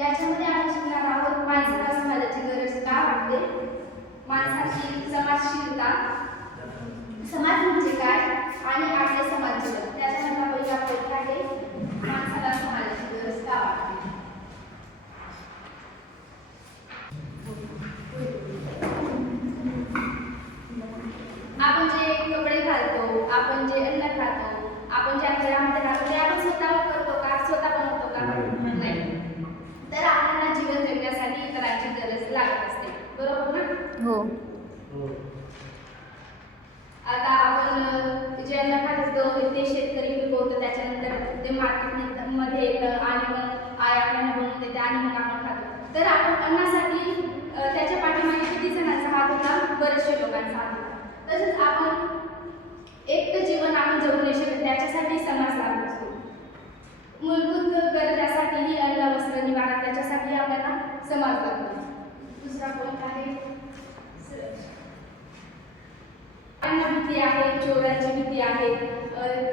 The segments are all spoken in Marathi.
याच्यामध्ये आपण शिकणार आहोत माणसाला समाजाची गरज का वाटते? माणसाची समाजशीलता. समाज म्हणजे काय आणि आपले समाज जीवन त्याच्यानंतर पहिला प्रश्न आहे माणसाला समाजाची गरज का वाटते आपण जे कपडे घालतो आपण जे अन्न खातो आपण ज्या घरामध्ये राहतो ते आपण स्वतः करतो का स्वतः बनवतो का नाही. नाही तर आपल्याला जीवन जगण्यासाठी इतरांची गरज लागत असते बरोबर ना हो. आता आपण अ, जे अन्न खात असतो ते शेतकरी पिकवतो त्याच्यानंतर ते मार्केटमध्ये येतं आणि मग आई आपल्याला बनवून देते आणि मग आपण खातो. तर आपण अन्नासाठी त्याच्या पाठीमागे किती जणांचा हात होता? बरेचशे लोकांचा हात होता. तसंच आपण एकटं जीवन आपण जगू नाही शकत त्याच्यासाठी समाज लागत असतो. मूलभूत गरजासाठीही अन्न वस्त्र निवारा त्याच्यासाठी आपल्याला समाज लागतो दुसरा पॉईंट आहे सुरक्षा त्यांना भीती भीती आहे.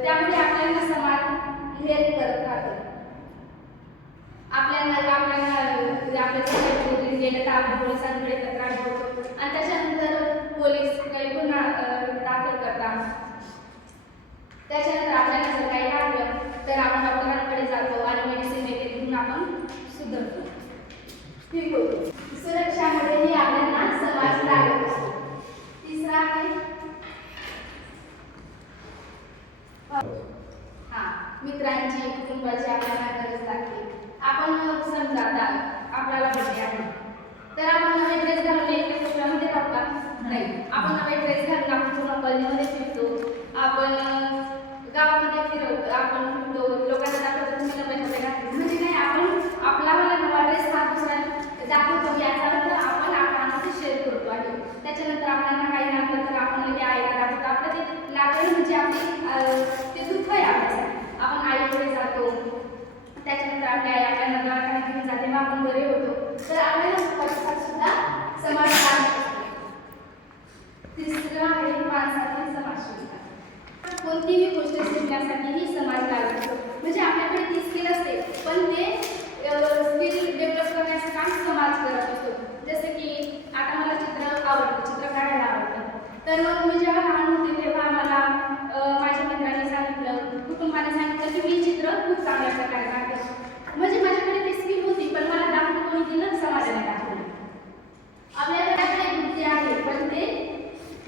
त्यामुळे आपल्याला समाज हेल्प करत राहतो. आपल्याला आपल्याला म्हणजे आपल्या गेलं तर आपण पोलिसांकडे तक्रार करतो. आणि त्याच्यानंतर पोलीस काही गुन्हा दाखल करतात. त्याच्यानंतर आपल्याला जर काही लागलं तर आपण डॉक्टरांकडे जातो आणि मेडिसिन वगैरे घेऊन आपण सुधारतो. ठीक होतो. सुरक्षा आपल्याला समाज लागत असतो तिसरा आहे हा मित्रांची कुटुंबाची आपल्याला गरज लागते आपण समजा आता आपल्याला बर्थडे आहे. तर आपण नवे ड्रेस घालून एक कपड्यामध्ये राहू नाही. आपण नवे ड्रेस घालून आपण पूर्ण कॉलनीमध्ये फिरतो. आपण गावामध्ये फिरवतो. आपण फिरतो. लोकांना दाखवतो तुम्ही नवे कपडे घातले. म्हणजे नाही आपण आपला मला नवा ड्रेस हा दुसरा दाखवतो याचा अर्थ आपण आपल्यामध्ये शेअर करतो आहे. त्याच्यानंतर आपल्याला काही लागलं तर आपण लगे आईला दाखवतो. आपलं ते लागलं म्हणजे आपली ते दुःख आहे आपल्यासाठी. आपण आईकडे जातो. त्याच्यानंतर आपल्या आई आपल्याला दवाखान्यात घेऊन जाते. मग आपण बरे होतो. तर आपल्याला सुखासाठी सुद्धा समाज लागत तिसरं आहे माणसातील समाजशीलता कोणतीही गोष्ट शिकण्यासाठीही समाज लागत असतो म्हणजे आपल्याकडे ती स्किल असते. पण ते स्किल डेव्हलप करण्याचं काम समाज करत असतो. जसं की आता मला चित्र आवडतं. चित्र काढायला आवडतं. तर मग मी जेव्हा लहान होते तेव्हा मला अं, माझ्या मित्रांनी सांगितलं कुटुंबाने सांगितलं की मी चित्र खूप चांगल्या प्रकारे काढते म्हणजे माझ्याकडे ती स्किल होती पण मला दाखवून कोणी दिलं समाजाने दाखवलं आपल्याकडे आपली बुद्धी आहे पण ते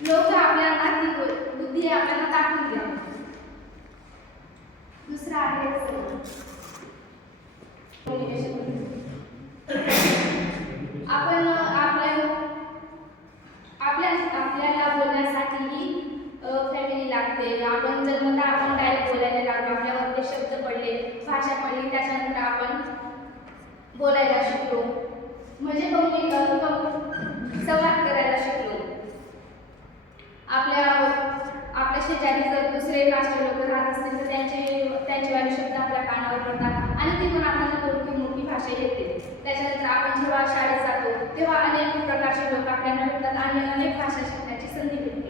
लोक आपल्याला ती गो- बुद्धी आपल्याला दाखवून द्या दुसरा आहे communication. आपण आपल्या आपल्या आपल्याला बोलण्यासाठीही फॅमिली लागते. आपण जन्मता आपण डायरेक्ट बोलायला लागतो आपल्यावर ते शब्द पडले भाषा पडली त्याच्यानंतर आपण बोलायला शिकलो. म्हणजे कम्युनिक संवाद करायला शिकलो आपल्या आपल्या शेजारी जर दुसरे राष्ट्रीय लोक राहत असतील तर त्यांचे त्यांचेवाले शब्द आपल्या कानावर पडतात आणि ती पण आपल्याला मोठी भाषा येते त्याच्यानंतर आपण जेव्हा शाळेत जातो तेव्हा अनेक प्रकारचे लोक आपल्याला भेटतात आणि अनेक भाषा शिकण्याची संधी भेटते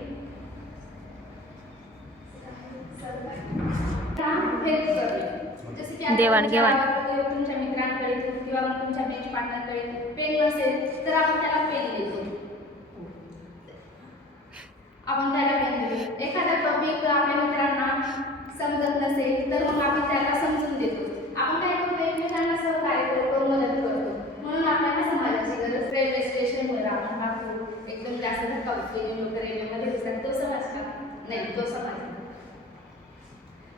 देवाणघेवाण. तुमच्या- तुमच्या मित्रांकडे किंवा मग तुमच्या बेंच पार्टनरकडे पेन नसेल तर आपण त्याला पेन देतो. आपण त्याला पेन देतो. एखादा टॉपिक आपल्या मित्रांना समजत नसेल तर मग आपण त्याला समजून देतो आपण काय करतो एकमेकांना सहकार्य करतो मदत करतो म्हणून आपल्याला समाजाची गरज रेल्वे स्टेशनवर आपण पाहतो एकदम जास्त धक्का बसलेले लोक रेल्वेमध्ये दिसतात तो समाज का नाही तो समाज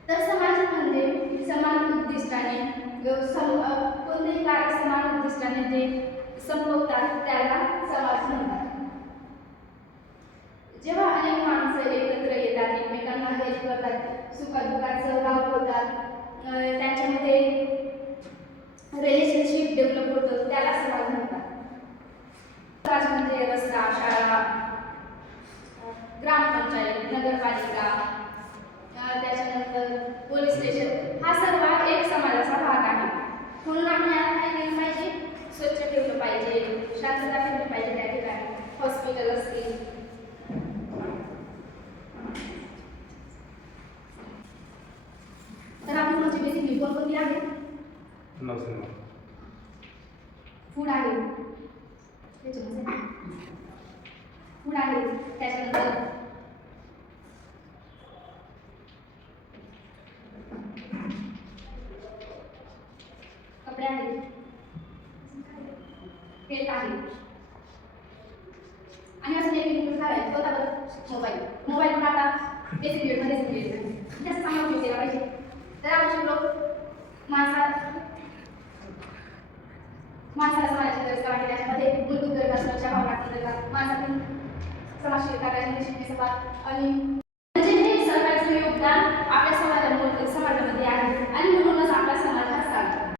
तर समाज म्हणजे समान उद्दिष्टाने कोणतेही कार्य समान उद्दिष्टाने जे संपवतात त्याला समाज म्हणतात जेव्हा अनेक माणसं एकत्र येतात एकमेकांना हेल्प करतात सुखादुखात सहभाग होतात त्यांच्यामध्ये रिलेशनशिप डेव्हलप होतं त्याला समाज म्हणतात समाज फूड आहे. फूड आहे. त्याच्यानंतर कपडे आहेत. तेल आहे. आणि असं एक प्रकार आहे होता मोबाईल. मोबाईल पण आता ते सिरियलमध्ये सिरियल त्याच सांगा केला पाहिजे. तर आवश्यक लोक माणसात माणसाला समाजाची गरज काढली त्याच्यामध्ये मूलभूत गरज असण्याच्या भावना केलेल्या माणसातून समाजशील कार्याची शिकण्याचा आणि